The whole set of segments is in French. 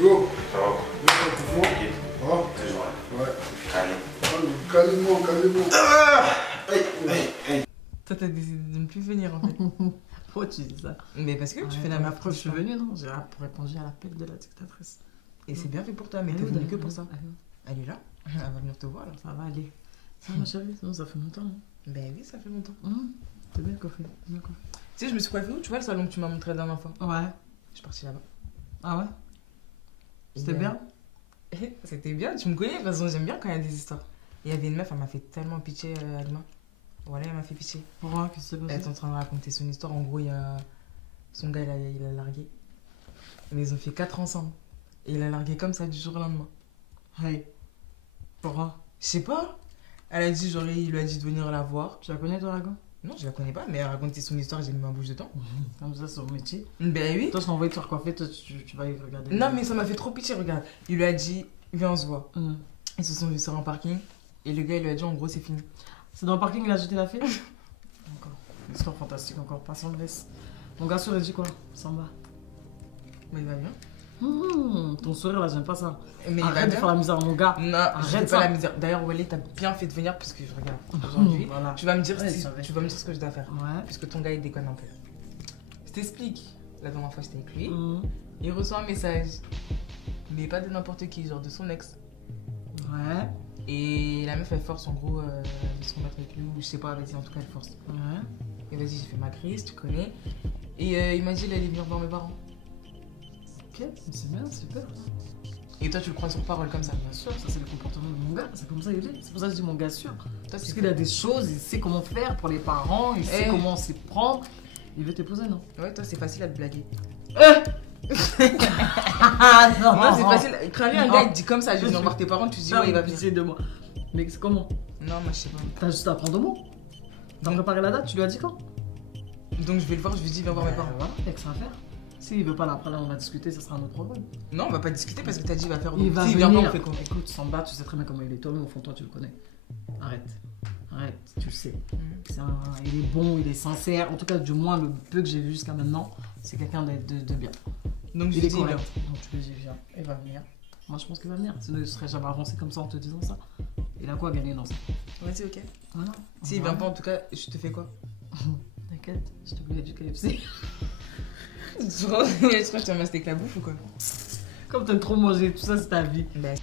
Yo, Ça va quoi? tranquille. Oh, Toujours là. ouais. Calme. Calme-moi. Toi, t'as décidé de ne plus venir en fait. Pourquoi tu dis ça? Mais parce que tu fais la ma meuf preuve, je suis venue, non? J'ai répondu à l'appel de la dictatrice. Et c'est bien fait pour toi, mais t'es venue que pour ça. Elle est là, elle va venir te voir là. Ça va aller. Ça, ma chérie, sinon ça fait longtemps. Hein. Ben oui, ça fait longtemps. T'es bien coiffée. Bien coiffée. Tu sais, je me suis coiffée où? Tu vois le salon que tu m'as montré la dernière fois? Ouais. Je suis partie là-bas. Ah ouais? C'était bien? C'était bien, tu me connais, de toute façon, j'aime bien quand il y a des histoires. Il y avait une meuf, elle m'a fait tellement pitié, Alima. Voilà, elle m'a fait pitié. Pourquoi? Qu'est-ce qui s'est Elle passé? est en train de raconter son histoire. En gros, il y a... son gars, il a largué. Mais ils ont fait 4 ensemble. Et il a largué comme ça du jour au lendemain. Hey. Pourquoi? Je sais pas. Elle a dit, genre, il lui a dit de venir la voir. Tu la connais, toi, Ragon? Non, je la connais pas, mais elle a raconté son histoire, j'ai mis ma bouche dedans. Comme ça, c'est son métier. Ben oui. Toi, je t'envoie te faire coiffer, toi, tu vas y regarder. Non, mais ça m'a fait trop pitié, regarde. Il lui a dit, viens, on se voit. Ils se sont vus sur un parking. Et le gars, il lui a dit, en gros, c'est fini. C'est dans le parking, il a jeté la fille? Encore. Une histoire fantastique, encore. Passons le laisse. Mon gars, il a dit quoi? Samba. Mais il va bien. Ton sourire, là, j'aime pas ça. Mais arrête de faire la misère, mon gars. Non, arrête pas ça. la misère. D'ailleurs, Wally, t'as bien fait de venir parce que je regarde. Aujourd'hui, Voilà. tu vas me dire Ouais, si, ça va. tu vas me dire ce que je dois faire. Ouais. Puisque ton gars, il déconne un peu. Je t'explique. La dernière fois, j'étais avec lui. Il reçoit un message. Mais pas de n'importe qui, genre de son ex. Ouais. Et la meuf, elle force en gros de se remettre avec lui. Ou je sais pas, vas-y, en tout cas, elle force. Ouais. Et vas-y, j'ai fait ma crise, tu connais. Et il m'a dit, il allait venir voir mes parents. Ok, c'est bien, super. Et toi, tu le crois sur parole comme ça? Bien sûr, ça c'est le comportement de mon gars, c'est comme ça il est. C'est pour ça que je dis mon gars sûr. Toi, Parce c'est qu'il a des choses, il sait comment faire pour les parents, il sait comment s'y prendre. Il veut t'épouser, non? Ouais, toi, c'est facile à te blaguer. Ah non, Moi, c'est facile. Quand lui, un Non. gars, il te dit comme ça, je vais venir voir tes parents, tu te dis, ouais, il va venir. pitié de moi. Mais c'est comment? Non, moi, je sais pas. T'as juste à prendre au mot. T'as préparé la date, tu lui as dit quand? Donc, je vais le voir, je lui dis, viens voir mes parents. Voilà, y'a que ça à faire. S'il veut pas l'après, là, on va discuter, ça sera un autre problème. Non, on va pas discuter parce que t'as dit, il va faire. Il va Si, venir. viens pas, on fait quoi? Écoute, Samba, tu sais très bien comment il est. Toi-même, au fond de toi, tu le connais. Arrête. Arrête, tu le sais. Il est bon, il est sincère. En tout cas, du moins, le peu que j'ai vu jusqu'à maintenant, c'est quelqu'un de bien. Donc, je Il lui est dis, correct. viens. Donc, tu lui dis, viens. Il va venir. Moi, je pense qu'il va venir. Sinon, il ne serait jamais avancé comme ça en te disant ça. Il a quoi à gagner dans ça? Vas-y, ok. Voilà. S'il vient pas, en tout cas, je te fais quoi? T'inquiète, je te voulais du KFC. Je crois que je te ramasse avec la bouffe ou quoi? Comme t'aimes trop manger, tout ça, c'est ta vie. Ben,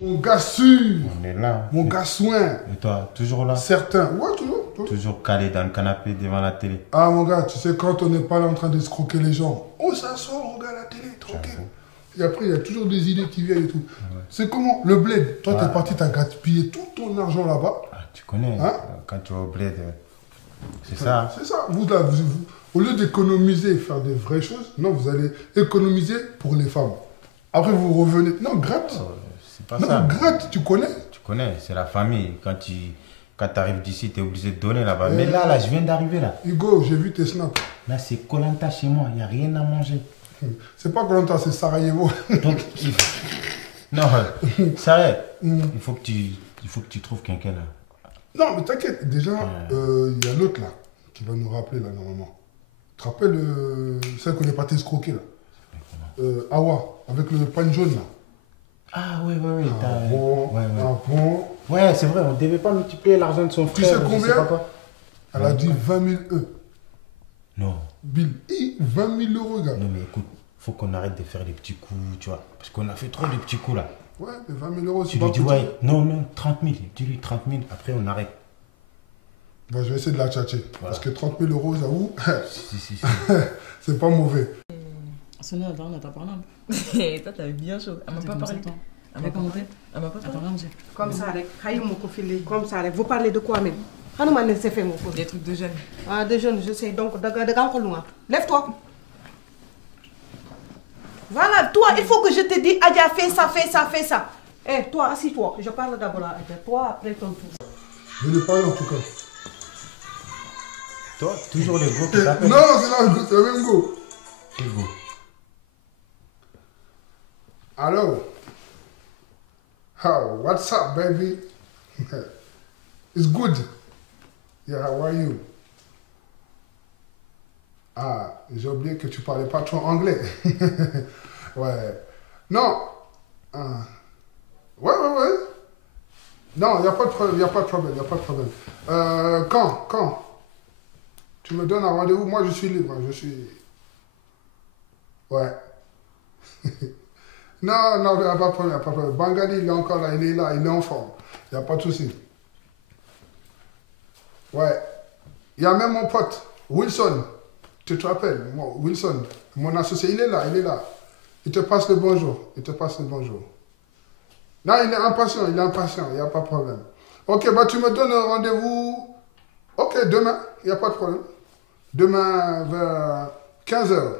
Mon gars sûr. On est là. Mon gars soin. Et toi, toujours là? Certain. Ouais, toujours. Toujours calé dans le canapé devant la télé. Ah, mon gars, tu sais, quand on n'est pas là en train d'escroquer les gens, on s'assoit, on regarde la télé, tranquille. Et après, il y a toujours des idées qui viennent et tout. Ouais. C'est comment? Le bled. Toi, Ouais. t'es parti, t'as gaspillé tout ton argent là-bas. Ah, tu connais, Hein? quand tu vas au bled, c'est ça. C'est ça. Vous, là, au lieu d'économiser et faire des vraies choses, non, vous allez économiser pour les femmes. Après, vous revenez. Non, gratte. C'est pas Non, ça. gratte, tu connais? Tu connais, c'est la famille. Quand tu arrives d'ici, tu es obligé de donner là-bas. Mais là, je viens d'arriver là. Hugo, j'ai vu tes snaps. Là, c'est Koh-Lanta chez moi. Il n'y a rien à manger. C'est pas Koh-Lanta, c'est Sarajevo. Donc, non, sérieux. Il faut que tu trouves quelqu'un là. Non, mais t'inquiète. Déjà, il y a l'autre là, qui va nous rappeler là, normalement. Tu te rappelles celle qu'on n'est pas escroquée là? Awa, avec le pain jaune là. Ah oui, oui, oui. Ah bon, Ouais, ouais. ah bon. Ouais, c'est vrai, on ne devait pas multiplier l'argent de son Tu frère. sais je combien? pas quoi. Elle a dit 20 000 E. Non, Bill, 20 000 euros, gars. non, mais écoute, faut qu'on arrête de faire des petits coups, tu vois. Parce qu'on a fait trop de petits coups là. Ouais, mais 20 000 euros, Tu c'est pas lui dis, petit. ouais, non, non, 30 000. Dis-lui 30 000, après on arrête. Bah, je vais essayer de la tchatcher. Voilà. Parce que 30 000 euros, j'avoue, Si. c'est pas mauvais. Sonia, attends, on t'a parlé un peu. Et toi, t'as bien chaud. Elle m'a pas parlé. Elle m'a commenté. Elle m'a pas parlé. Attends, viens me dire. Comme ça, avec comme ça, avec. Vous parlez de quoi même? Hanuman ne s'est fait mon Des trucs de jeunes. Ah, de jeunes, je sais. Donc, de grands loin. Lève-toi. Voilà, toi, il faut que je te dise, Adia, fais ça, fais ça, fais ça. Eh, toi, assis-toi. Je parle d'abord à Adia. Toi, après ton tour. Je lui parle en tout cas. Toi, toujours les go qui Non, t'appellent. c'est le même go. Quel go? Hello. How? What's up, baby? It's good. Yeah, how are you? Ah, j'ai oublié que tu parlais pas trop anglais. Ouais. Non. Ouais. Non, il n'y a pas de problème, il n'y a pas de problème. Quand tu me donnes un rendez-vous, moi je suis libre, Ouais. Non, il n'y a pas de problème, Bangali, il est encore là, il est en forme. Il n'y a pas de souci. Ouais. Il y a même mon pote, Wilson. Tu te rappelles, Wilson, mon associé, il est là. Il te passe le bonjour. Non, il est impatient, il n'y a pas de problème. Ok, bah tu me donnes un rendez-vous. Ok, demain, il n'y a pas de problème. Demain vers 15h.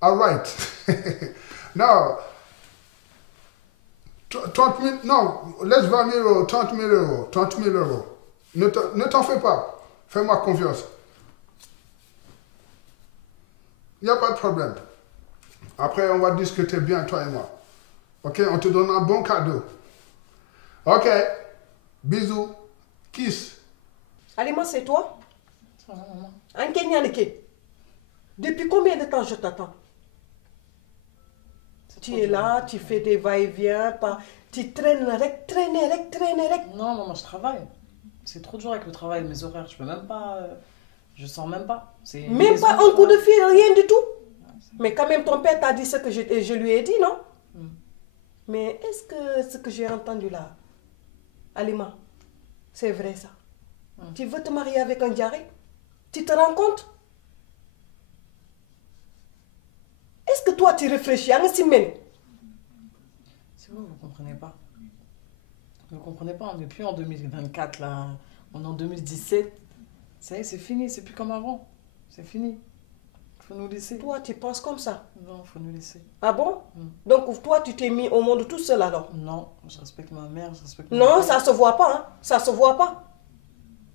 All right. Non. 30 000, non, laisse 20 000 euros, 30 000 euros, 30 000 euros. Ne t'en fais pas. Fais-moi confiance. Il n'y a pas de problème. Après, on va discuter bien, toi et moi. Ok, on te donne un bon cadeau. Ok. Bisous. Kiss. Alima, c'est toi? Ça va, maman. En Kenya, depuis combien de temps je t'attends? Tu es là, tu fais des va-et-vient, tu traînes, traîner. Non, maman, je travaille. C'est trop dur avec le travail, mes horaires. Je peux même pas. Je sens même pas. Même pas un coup de fil, rien du tout. Mais quand même, ton père t'a dit ce que je lui ai dit, non? Mais est-ce que ce que j'ai entendu là, Alima, c'est vrai ça? Tu veux te marier avec un diarrhée? Tu te rends compte? Est-ce que toi tu réfléchis à un semaine? C'est vous comprenez pas. Vous comprenez pas, on n'est plus en 2024 là. On est en 2017. Ça y est, c'est fini, c'est plus comme avant. C'est fini. Faut nous laisser. Toi, tu penses comme ça? Non, faut nous laisser. Ah bon? Donc toi, tu t'es mis au monde tout seul alors? Non, je respecte ma mère, je respecte Non, ça se voit pas, hein? Ça se voit pas.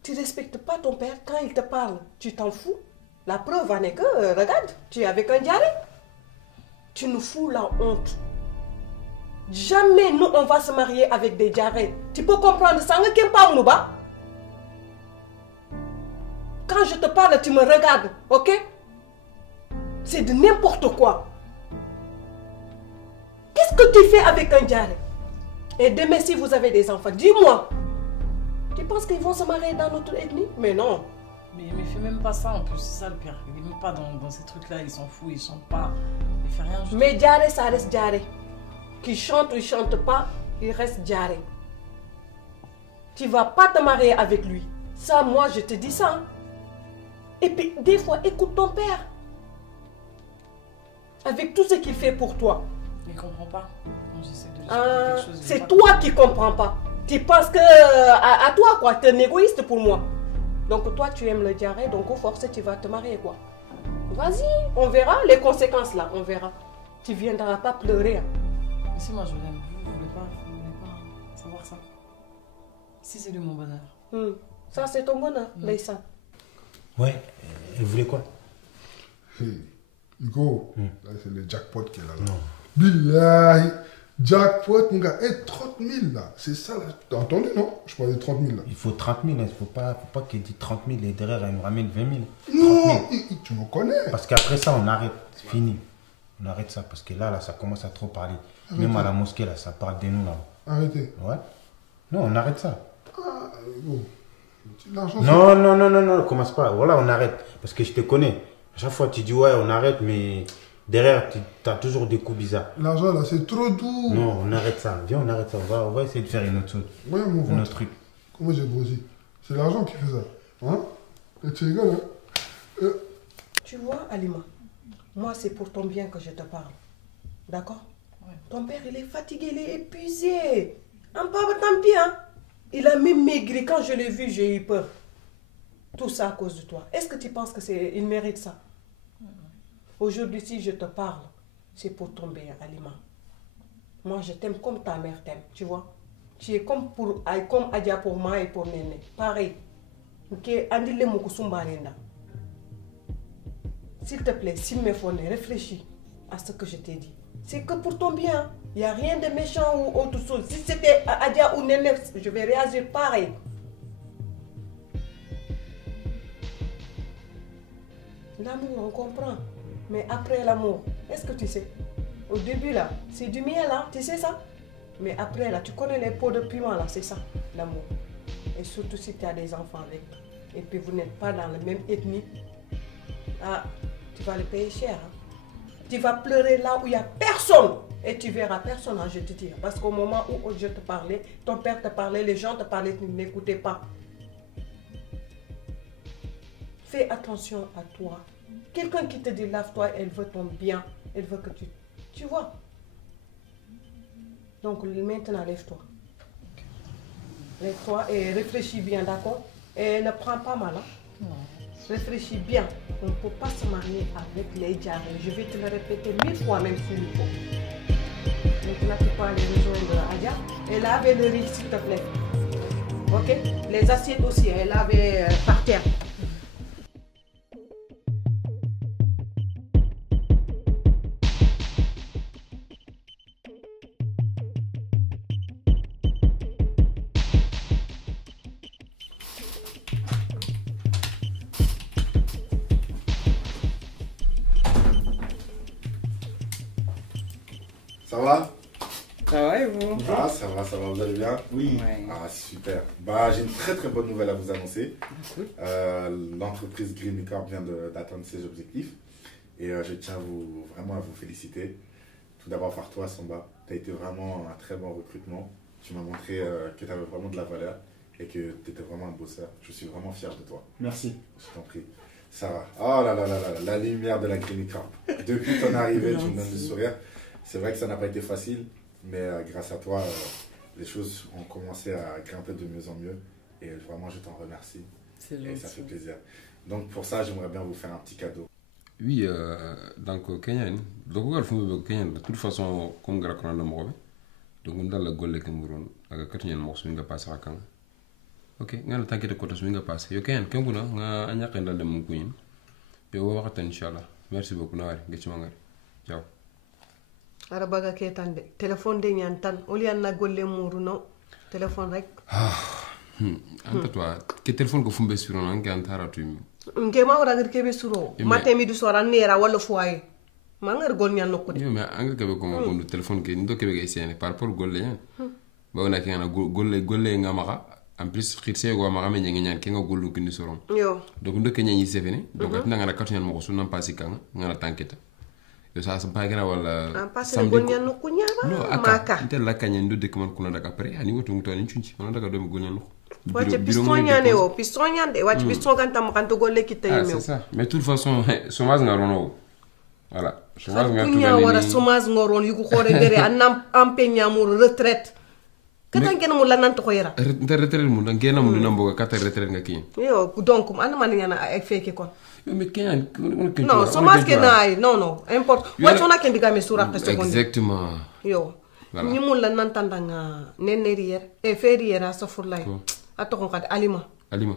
Tu respectes pas ton père quand il te parle. Tu t'en fous. La preuve en est que, regarde, tu es avec un diarrhée. Tu nous fous la honte. Jamais nous, on va se marier avec des diarrhées. Tu peux comprendre ça? Quand je te parle, tu me regardes, ok? C'est de n'importe quoi. Qu'est-ce que tu fais avec un diarrhée? Et demain, si vous avez des enfants, dis-moi. Tu penses qu'ils vont se marier dans notre ethnie? Mais non. Mais il ne fait même pas ça en plus, c'est ça le pire. Il n'est même pas dans ces trucs-là, il s'en fout, il chante pas. Il fait rien. Mais diarrhée, ça reste diarrhée. Qu'il chante ou il chante pas, il reste diarrhée. Tu vas pas te marier avec lui. Ça, moi, je te dis ça. Hein. Et puis, des fois, écoute ton père. Avec tout ce qu'il fait pour toi. Il comprend pas. J'essaie de lui expliquer quelque chose. C'est toi qui comprends pas. Tu penses que à toi, quoi. Tu es un égoïste pour moi. Donc, toi, tu aimes le diarrhée. Donc, au force, tu vas te marier, quoi. Vas-y, on verra les conséquences, là. On verra. Tu viendras pas pleurer. Hein. Mais si moi, je l'aime. Vous voulez pas savoir ça. Si c'est lui mon bonheur. Ça, c'est ton bonheur, Leïssa. Ouais, elle voulait quoi? Hey, Hugo, là, c'est le jackpot qui est là. Non. Billahi, jackpot, mon gars. 30 000, là. C'est ça, là. T'as entendu, non? Je parlais de 30 000, là. Il faut 30 000, il faut pas qu'elle dise 30 000 et derrière, elle nous ramène 20 000. Non, tu me connais. Parce qu'après ça, on arrête. C'est fini. On arrête ça parce que là, ça commence à trop parler. Arrêtez. Même à la mosquée, là, ça parle de nous, là. Arrêtez. Ouais. Non, on arrête ça. Ah, Hugo. Non, commence pas. Voilà, on arrête. Parce que je te connais. À chaque fois, tu dis ouais, on arrête, mais derrière, tu as toujours des coups bizarres. L'argent, là, c'est trop doux. Non, on arrête ça. Viens, on arrête ça. On va essayer de faire une autre chose. Ouais, mon un autre truc. Comment j'ai grossi? C'est l'argent qui fait ça. Hein? Et tu rigoles, hein? Tu vois, Alima, moi, c'est pour ton bien que je te parle. D'accord? Ouais. Ton père, il est fatigué, il est épuisé. En parle, tant pis, hein? Il a même maigri. Quand je l'ai vu, j'ai eu peur. Tout ça à cause de toi. Est-ce que tu penses qu'il mérite ça? Aujourd'hui, si je te parle, c'est pour ton bien, Alima. Moi, je t'aime comme ta mère t'aime, tu vois. Tu es comme Adia pour moi et pour Néné. Pareil. S'il te plaît, s'il me faut, réfléchis à ce que je t'ai dit. C'est que pour ton bien. Il n'y a rien de méchant ou autre chose. Si c'était Adia ou Néné, je vais réagir pareil. L'amour, on comprend. Mais après l'amour, est-ce que tu sais? Au début là, c'est du miel là, tu sais ça? Mais après là, tu connais les pots de piment là, c'est ça, l'amour. Et surtout si tu as des enfants avec toi. Et puis vous n'êtes pas dans la même ethnie. Ah, tu vas le payer cher. Hein? Tu vas pleurer là où il n'y a personne. Et tu verras personne, hein, je te dis. Parce qu'au moment où je te parlais, ton père te parlait, les gens te parlaient, tu n'écoutais pas. Fais attention à toi. Quelqu'un qui te dit lave-toi, elle veut ton bien. Elle veut que tu vois. Donc maintenant, lève-toi. Lève-toi et réfléchis bien, d'accord? Et ne prends pas mal. Hein? Non. Réfléchis bien. On ne peut pas se marier avec les jarres. Je vais te le répéter 1000 fois même s'il faut. Maintenant, tu peux aller rejoindre Adia et laver le riz, s'il te plaît. Ok? Les assiettes aussi, elle laver par terre. Ça va? Ça va et vous? Ah, ça va, vous allez bien? Oui. Ouais. Ah, super. Bah, j'ai une très bonne nouvelle à vous annoncer. L'entreprise Green Corp vient d'atteindre ses objectifs. Et je tiens vraiment à vous féliciter. Tout d'abord par toi, Samba. Tu as été vraiment un très bon recrutement. Tu m'as montré que tu avais vraiment de la valeur et que tu étais vraiment un bosseur. Je suis vraiment fier de toi. Merci. Je t'en prie. Sarah, oh là là là là, la lumière de la Green Corp. Depuis ton arrivée, tu me donnes le sourire. C'est vrai que ça n'a pas été facile, mais grâce à toi, les choses ont commencé à grimper de mieux en mieux. Et vraiment, je t'en remercie. C'est Et ça fait plaisir. Donc pour ça, j'aimerais bien vous faire un petit cadeau. Oui, donc Kenya, donc on va Kenya. De toute façon, comme Grakon a nommé, donc on a la golle que nous avons, avec 4 mois, on va passer à Kang. Ok, on a le temps que de côté, on va passer. Ok, quand on a un yakin dans le Moukoun, et on va voir Inch'Allah. Merci beaucoup, Nawari. Ciao. Ara baga ke tan de téléphone de ñan tan o lian na golle muru no téléphone rek Anta toi, que téléphone ko fumbe sur on nga antara tu mi. nke ma wara gir kebe suro matin midi soir nera wala foyer ma ngar gol ñan nokko de Yo mais anga kebe ko mo ko téléphone ke ndo kebe ga essene par rapport golle yan. Ba wona ke ngana golle nga maka en plus xirse go maka me ñi ñan ke nga gollu kini soron. yo Donc ndo ke ñi sefene donc atna ngana kartu ñan mo so nan pasi kan ngana tanketa. Yo sa pa gara wala en passé gol ñan nokko ñaba no aka intel la kanya ndo de man kuna daga pare ani wotu muto ni chunchi on daga do mi gol ñan wace piston ñane o piston ñande wace piston kan tam kan to golle kitte Ah, yeme c'est ça. Mais de toute façon, chômage nga rono. Voilà. Chômage nga kunya wara chômage ngoron yugo xore dere anam ampeña mu retraite katan ken mu lanan to yera Nta retraite mu dan gena mu nambo ka kata retraite nga kiyen. yo donc an man ñana ay feke kon Mais Kenyan, non chômage ke nay non importe wace ona ken diga me sura ta seconde Exactement. yo Voilà. ni mu lanan tandanga nenerier e feriera safurlay ato kon kad alima Alima.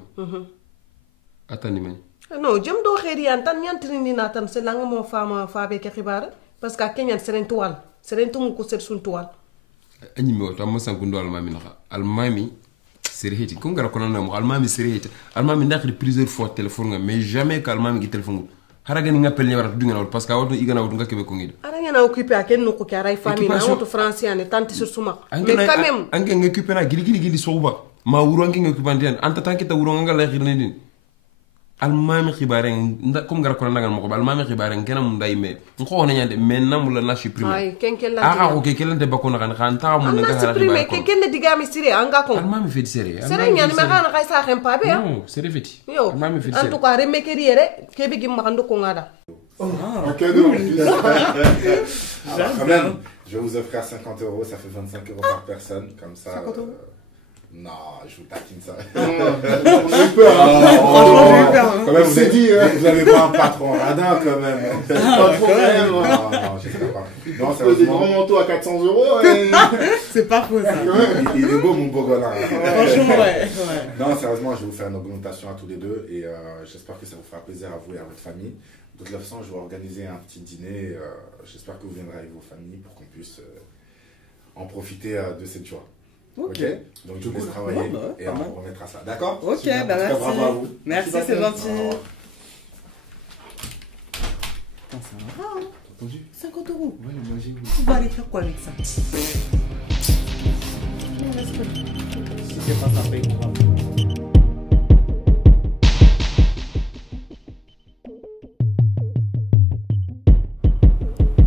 Atani man. non jëm do xéri yan tan ñantri ni na tan c'est langa mo fama faabe ke xibaar parce que kenyan seren toile seren tumu ko ser sun toile Ani mi wata masan kundo almami na. Almami serihiti. Kun gara kono na mo almami serihiti. Almami ndakri plusieurs fois téléphone nga mais jamais kalmami ki téléphone. Haraga ni ngapel ni warata dunga parce que awto igana watu ngakebe ko ngida. ara ñana occupé a ken no ko kay famille na auto français ne tante sur suma mais quand même ange ngakube na gili souba. Ma wuro ange ngakube ndian anta tankita wuro nga la xirne din. Almami xibaren nda comme gara ko nangal mako almami xibaren kena mun day me ko na nyande men namula na supprimer ay kenkel la ah ok kelen de bakona kan ta mun nga na hala supprimer kenkel ne digami sire anga ko almami fait série sere ñani me xana xay sa xem pa be non c'est refeti yo almami fait en série tout cas remekeri yere kebe gim makando ko ngada Un cadeau en plus. Alors, quand même, je vais vous offrir 50 €, ça fait 25 € par personne, comme ça. 50 €? Non, je vous taquine ça. On a eu peur. Franchement, j'ai eu peur, hein. quand même, On s'est dit, vous n'avez pas un patron radin quand même. Pas trop rien. Non, j'espère pas. Non, Des grands sérieusement, manteaux à 400 €. Et... C'est pas faux ça. il est beau mon beau golin. Franchement, ouais. Non, sérieusement, je vais vous faire une augmentation à tous les deux et j'espère que ça vous fera plaisir à vous et à votre famille. De toute façon, je vais organiser un petit dîner. J'espère que vous viendrez avec vos familles pour qu'on puisse en profiter de cette joie. Ok. Donc, je vous laisse travailler et on remettra ça. D'accord? Ok, Super. bah En tout cas, merci. bravo à vous. Merci, c'est gentil. Au revoir. Putain, T'as entendu? 50 euros. Ouais, imagine. Tu vas aller faire quoi avec ça? Si c'est pas ça, paye grave.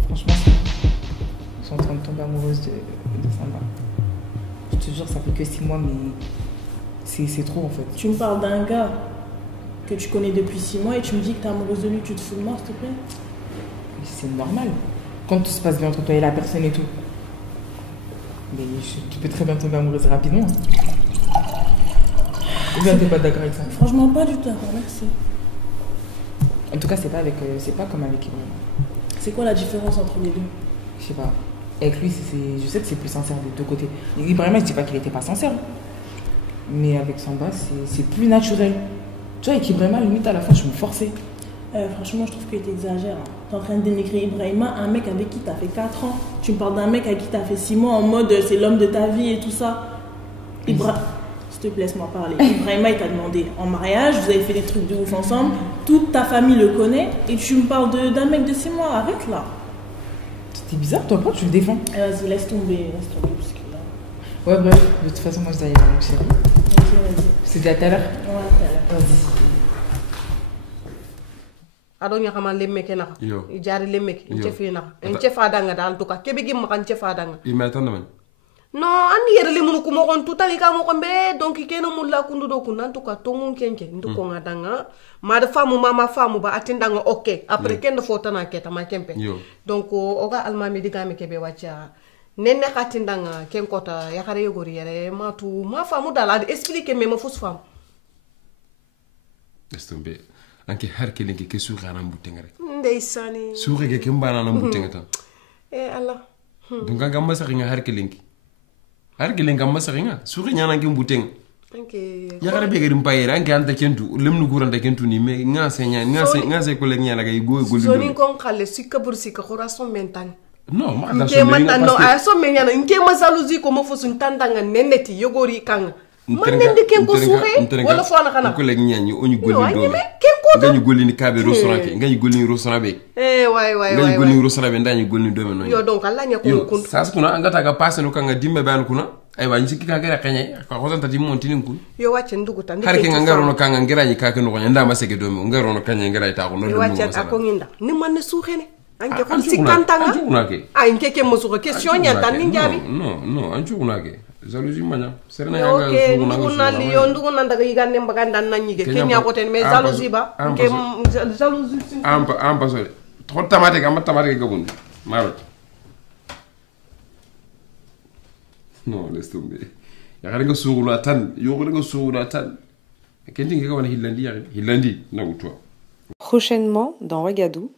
Franchement, je suis en train de tomber amoureuse de Samba. Je te jure, ça fait que 6 mois, mais c'est trop en fait. Tu me parles d'un gars que tu connais depuis 6 mois et tu me dis que t'es amoureuse de lui, tu te fous de moi, s'il te plaît? C'est normal. Quand tout se passe bien entre toi et la personne et tout. Mais tu peux très bien tomber amoureuse rapidement. Ou bien t'es pas d'accord avec ça? Franchement, pas du tout d'accord, merci. En tout cas, c'est pas comme avec Ibrahim. C'est quoi la différence entre les deux? Je sais pas. Avec lui, je sais que c'est plus sincère des deux côtés. Ibrahim, je dis pas qu'il était pas sincère. Mais avec Samba, c'est plus naturel. Tu vois, avec Ibrahima, limite à la fin, je me forçais. Franchement, je trouve que tu exagères. T'es en train de dénigrer Ibrahima, un mec avec qui t'as fait 4 ans. Tu me parles d'un mec avec qui t'as fait 6 mois en mode c'est l'homme de ta vie et tout ça. S'il te plaît, laisse-moi parler. Ibrahima, il t'a demandé en mariage, vous avez fait des trucs de ouf ensemble, toute ta famille le connaît et tu me parles d'un mec de 6 mois. Arrête là. C'était bizarre, toi, pourquoi tu le défends? Vas-y, laisse tomber, parce que là... Ouais, bref, de toute façon, moi je dois y aller, mon chéri. Ok, vas-y. Je te dis à tout à l'heure. Ouais, à tout à l'heure. Vas-y. Ado nya kama lemme ke naka Yo. I jari lemme ke Yo. nche fi naka nche fa danga dal to ka kebe gi ma nche fa danga Il m'attend demain. no andi yere le munu kumo kon tutali ka mo ko be donc kene mulla kundu do kun to ka tongun kenke ndu ko ngadanga ma da famu mama famu ba atindanga ok après kende fotana keta ma kempe Yo. donc o ga almami diga me kebe wacha nenne katindanga ken kota yakare yogori yere ma tu ma famu dala expliquer me ma fus fam Laisse tomber. Anke har kelenke ke suuri ana mbutengere. ndeysani Suuri ke mbana na mbutengata. Allah Donc anga masaringa har kelenki. Har kelenka masaringa suuri nyana ke mbuteng. anke Ya gara be garim payere anke anta kentu lemnu guranta kentu ni me nga senya nga se ko le nyana ga go soni golli. kon xale sikka bur sikka corazon mentang Non, ma da nke so mata no parce a so me nyana nke masaluzi ko mo fosun tandanga neneti yogori kanga man nendi ken ko suure wala fona kana ko le nyani oni golli no do anyeme ken ko ngani golli ni kabe restaurant ke ngani golli ni restaurant be way ngani golli ni restaurant be ndani golli do men no yo donc alla nya ko yo kun sas kuna angata ga passe no kanga dimbe ban kuna ay wa nyiki ka gara kanya ka ko tanta di montini kun yo wacce ndugu tan har ke ngaro no kanga ngira ni ka ke no nya ndama sege do mi ngaro no kanya ngira ita ko no yo wacce ako nginda ni man ne suuxene anke Ah, ko anjou sikantanga kuna ke. ay nke ke mo suuxe question nya tan ni njabi Non, anju kuna ke. Jalousie manya. Serena yo yanga ke su kuna ndugu na li yo ndugu na daga yigande mbaganda na nyige kenya ko ten mais jalousie ba nke jalousie Ampa so. Tro tamate ga matamate ga bundi. Marot. Non, laisse tomber. Ya gara ga suula tan, yo ga suula tan. Kenti ga wana Hillandi na utwa. Prochainement dans Ouagadougou.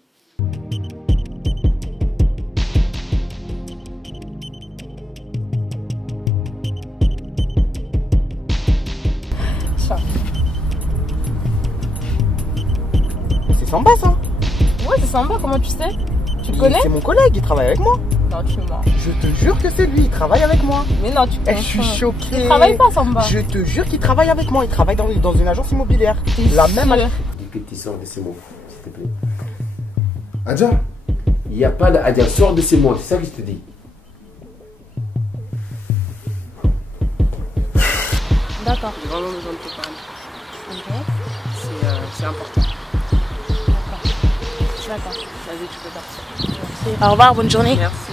C'est Samba ça. Ouais, c'est Samba, comment tu sais? Tu le connais? C'est mon collègue, il travaille avec moi. Non, tu mens. Je te jure que c'est lui, il travaille avec moi. Mais non, tu Je suis choquée. Il travaille pas, Samba. Je te jure qu'il travaille avec moi, il travaille dans une agence immobilière. La même agence. Dis que tu sors de ces mots, s'il te plaît. Adja, il n'y a pas de Adja, sors de ces mots, c'est ça que je te dis. D'accord. J'ai vraiment besoin de te parler. Ok. C'est important. D'accord. Vas-y, tu peux partir. Merci. Au revoir, bonne journée. Merci.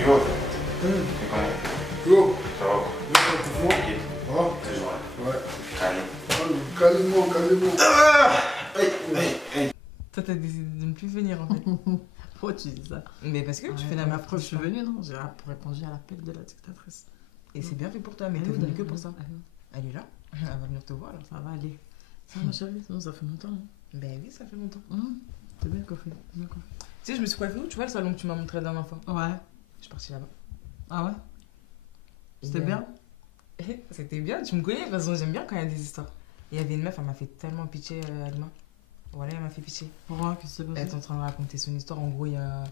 Yo. Yo. Ça va? Tranquille. Ça va? Toujours là. Ouais. Calme. Calme-moi. Toi, t'as décidé de ne plus venir en fait. Pourquoi tu dis ça? Mais parce que tu fais la ma meuf. preuve, je suis venue, non? J'ai pour répondre à l'appel de la dictatrice. Et c'est bien fait pour toi, mais t'es venue que pour ça. Elle est là. Elle va venir te voir alors. Ça va aller. Ça, ma chérie, sinon ça fait longtemps. Hein. Ben oui, ça fait longtemps. T'es bien coiffée. Tu sais, je me suis coiffée où? Tu vois le salon que tu m'as montré la dernière fois? Ouais. Je suis partie là-bas. Ah ouais? C'était bien? C'était bien, tu me connais, de toute façon, j'aime bien quand il y a des histoires. Il y avait une meuf, elle m'a fait tellement pitié, Alima. Voilà, elle m'a fait pitié. Pourquoi? Qu'est-ce qui s'est passé? Elle est en train de raconter son histoire. En gros, il y a...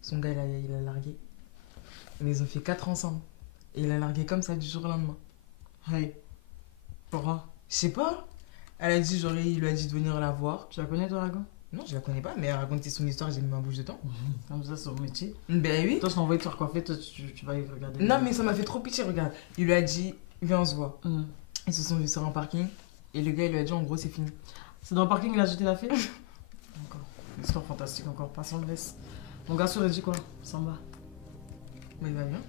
son gars, il a largué. Mais ils ont fait 4 ensemble. Et il a largué comme ça du jour au lendemain. Hey. Pourquoi? Je sais pas. Elle a dit, genre, il lui a dit de venir la voir. Tu la connais, toi, Ragon? Non, je la connais pas, mais elle a raconté son histoire, j'ai mis ma bouche dedans. Comme ça, c'est son métier. Ben oui. Toi, je t'ai envoyé te faire coiffer, toi, tu vas y regarder. Non, mais ça m'a fait trop pitié, regarde. Il lui a dit, viens, on se voit. Ils se sont vus sur un parking. Et le gars, il lui a dit, en gros, c'est fini. C'est dans le parking, il a jeté la fille? Encore. Histoire fantastique, encore. Passons le laisse. Mon gars sourire, il dit quoi? Samba. Mais il va bien.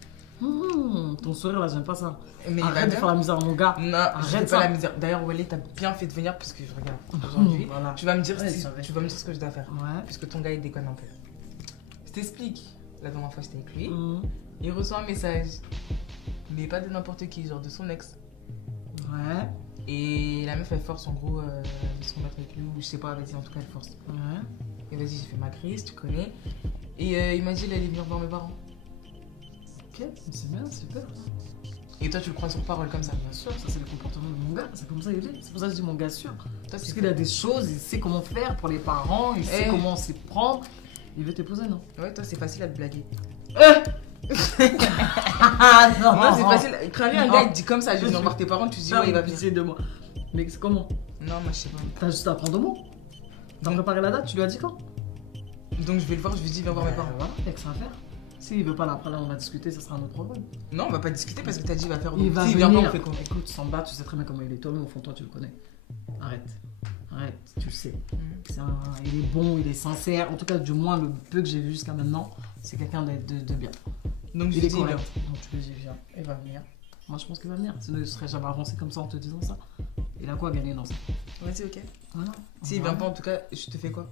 Ton sourire, là, j'aime pas ça. Mais arrête de faire la misère, mon gars. Non, arrête pas la misère. D'ailleurs, Wally, t'as bien fait de venir parce que je regarde aujourd'hui. Voilà. Tu vas me dire tu vas me dire ce que je dois faire. Ouais. Puisque ton gars, il déconne un peu. Je t'explique. La dernière fois, j'étais avec lui. Il reçoit un message. Mais pas de n'importe qui, genre de son ex. Ouais. Et la meuf, elle force en gros de se remettre avec lui. Ou je sais pas, vas-y, en tout cas, elle force. Ouais. Et vas-y, j'ai fait ma crise, tu connais. Et il m'a dit, il allait venir voir mes parents. Ok, c'est bien, super. Et toi, tu le crois sur parole comme ça? Bien sûr, ça c'est le comportement de mon gars, c'est comme ça il est. C'est pour ça que je dis mon gars sûr. Parce c'est qu'il a des choses, il sait comment faire pour les parents, il sait comment s'y prendre. Il veut t'épouser, non? Ouais, toi, c'est facile à te blaguer. Non, non, c'est facile. Quand lui, un gars, il te dit comme ça, je vais venir voir tes parents, tu te dis, ouais, il va venir. De moi. Mais c'est comment? Non, moi, je sais pas. T'as juste à prendre au mot. T'as préparé la date, tu lui as dit quand? Donc, je vais le voir, je lui dis, viens voir mes parents. Voilà, il y a que ça à faire. S'il veut pas là, après là, on va discuter, ça sera un autre problème. Non, on va pas discuter parce que t'as dit, il va faire. Il va si, venir. vient pas, on fait quoi? Écoute, Samba, tu sais très bien comment il est. Toi-même, au fond, toi, tu le connais. Arrête. Arrête, tu le sais. Il est bon, il est sincère. En tout cas, du moins, le peu que j'ai vu jusqu'à maintenant, c'est quelqu'un de bien. Donc, il est dis, correct. Donc, tu lui dis, viens. Il va venir. Moi, je pense qu'il va venir. Sinon, il ne serait jamais avancé comme ça en te disant ça. Il a quoi à gagner dans ça? Vas-y, ok. Voilà. S'il vient pas, en tout cas, je te fais quoi?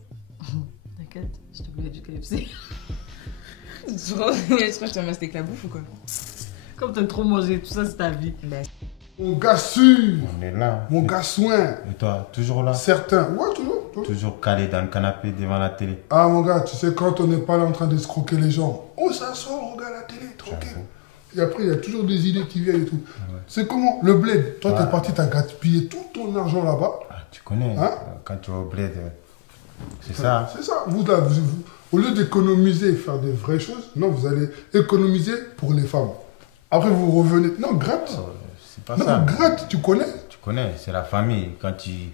T'inquiète, je te voulais du KFC. Je crois que tu vas me avec la bouffe ou quoi? Comme t'aimes trop manger, tout ça, c'est ta vie. Mon gars sûr. On est là. Mon gars soin. Et toi, toujours là? Certain. Ouais, toujours. Toujours calé dans le canapé devant la télé. Ah, mon gars, tu sais, quand on n'est pas là en train de escroquer les gens, on s'assoit, on regarde la télé, tranquille. Et après, il y a toujours des idées qui viennent et tout. Ouais. C'est comment? Le bled. Toi, t'es parti, t'as gaspillé tout ton argent là-bas. Ah, tu connais. Hein? Quand tu vas au bled, c'est ça. C'est ça. Vous, là, au lieu d'économiser et faire des vraies choses, non, vous allez économiser pour les femmes. Après, vous revenez. Non, gratte. C'est pas non, ça. Gratte, tu connais? Tu connais, c'est la famille. Quand tu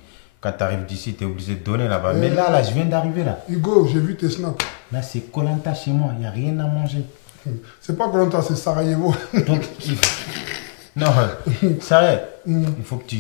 arrives d'ici, tu es obligé de donner là-bas. Mais là, je viens d'arriver là. Hugo, j'ai vu tes snaps. Là, c'est Koh-Lanta chez moi. Il n'y a rien à manger. C'est pas Koh-Lanta, c'est Sarajevo. Donc, non, sérieux, il faut que tu